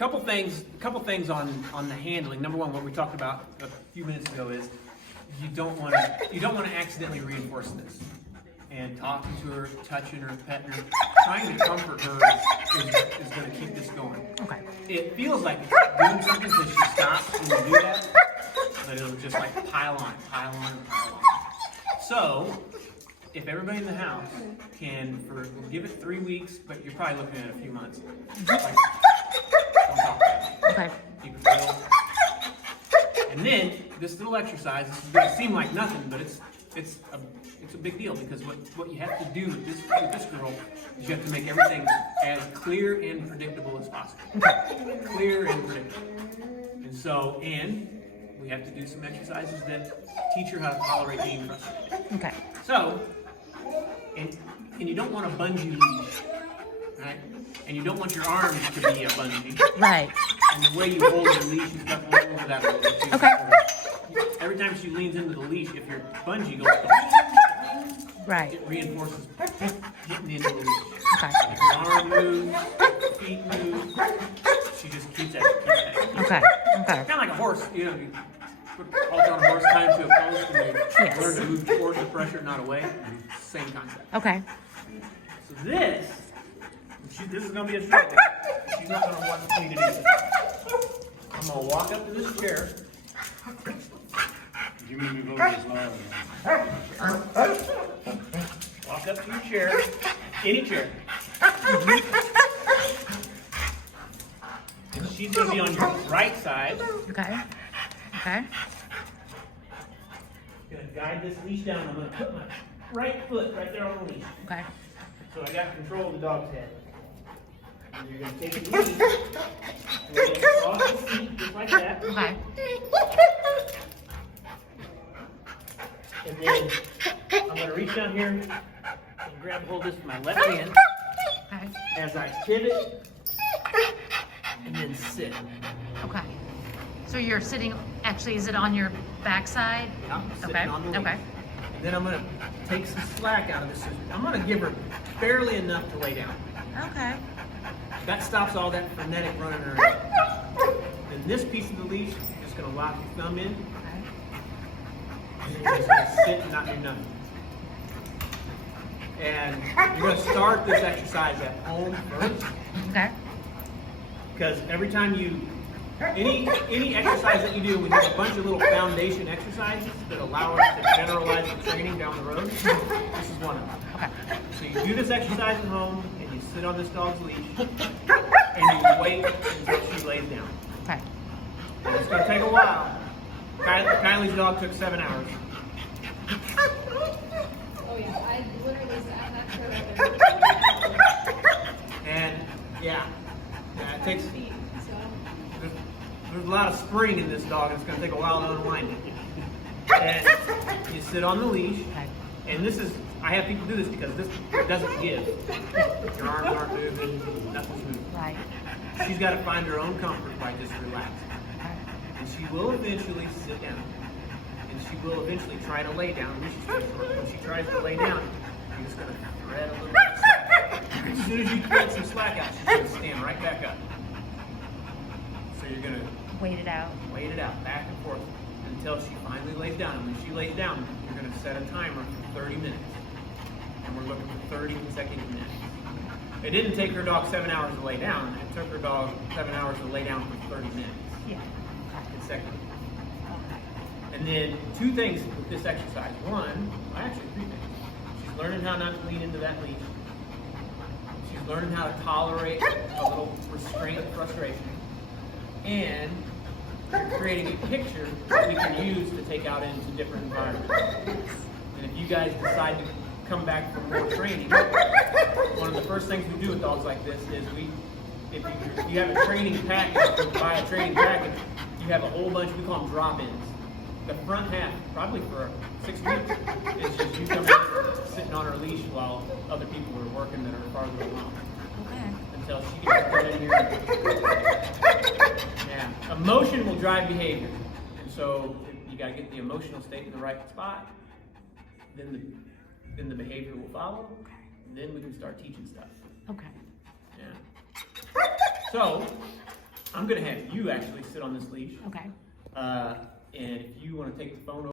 couple things on the handling. Number one, what we talked about a few minutes ago is you don't want to accidentally reinforce this. And talking to her, touching her, petting her, trying to comfort her is going to keep this going. Okay. It feels like it's doing something because she stops when you do that, but it'll just like pile on. So, if everybody in the house can, we'll give it 3 weeks, but you're probably looking at a few months. Like, don't talk about it. Okay. Keep it real. And then this little exercise, this is going to seem like nothing, but it's a big deal because what you have to do with this girl is you have to make everything as clear and predictable as possible. Clear and predictable. And we have to do some exercises that teach her how to tolerate being frustrated. Okay. So, and you don't want a bungee leash, right? And you don't want your arms to be a bungee. Right. And the way you hold the leash, you have to hold over that a little bit too. Okay. Every time she leans into the leash, if your bungee goes, Right. it reinforces getting into the leash. Okay. If your arm moves, your feet move, she just keeps that. Okay. Okay. Kind of like a horse, you know. You put halter on a horse, tie him to a post, and they Yes. learn to move towards the pressure, not away. Same concept. Okay. So this is going to be a struggle. She's not going to want me to do this. I'm going to walk up to this chair. You made me move this line. Walk up to your chair, any chair. And she's going to be on your right side. Okay. Okay. Going to guide this leash down. I'm going to put my right foot right there on the leash. Okay. So I got control of the dog's head. And you're going to take the leash. And we're going to cross the seat just like that. Okay. And then I'm going to reach down here and grab hold of this with my left hand Okay. as I pivot and then sit. Okay. So you're sitting, actually, is it on your backside? I'm sitting Okay. on the leash. Okay. And then I'm going to take some slack out of this. I'm going to give her barely enough to lay down. Okay. That stops all that frenetic running around. Then this piece of the leash, you're just going to lock your thumb in. Okay. And then you're just going to sit and not do nothing. And you're going to start this exercise at home first. Okay. Because every time any exercise that you do, when you have a bunch of little foundation exercises that allow us to generalize the training down the road, this is one of them. Okay. So you do this exercise at home, and you sit on this dog's leash, and you wait until she lays down. Okay. And it's going to take a while. Kylie's dog took 7 hours. Oh yeah, I literally sat in that chair And yeah, it takes. feet, so. There's a lot of spring in this dog, and it's going to take a while to unwind it. And you sit on the leash, Okay. and this is, I have people do this because this doesn't give. Your arms aren't moving, nothing's moving. Right. She's got to find her own comfort by just relaxing. Okay. And she will eventually sit down. And she will eventually try to lay down. When she tries to lay down, you're just going to thread a little bit of slack. As soon as you thread some slack out, she's going to stand right back up. So you're going to Wait it out. wait it out, back and forth, until she finally lays down. And when she lays down, you're going to set a timer for 30 minutes. And we're looking for 30 consecutive minutes. It didn't take her dog 7 hours to lay down. It took her dog 7 hours to lay down for 30 minutes Yeah. consecutively. Okay. And then 2 things with this exercise. One, well, actually 3 things. She's learning how not to lean into that leash. She's learning how to tolerate a little restraint and frustration. And you're creating a picture that we can use to take out into different environments. And if you guys decide to come back for more training, one of the first things we do with dogs like this is if you have a training package, you buy a training package, you have a whole bunch, we call them drop-ins. The front half, probably for 6 weeks, is just you coming in, sitting on her leash while other people are working that are farther along. Okay. Until she gets right in here. Yeah. Emotion will drive behavior. And so you gotta get the emotional state in the right spot. Then the behavior will follow. And then we can start teaching stuff. Okay. Yeah. So I'm gonna have you actually sit on this leash. Okay. And if you wanna take the phone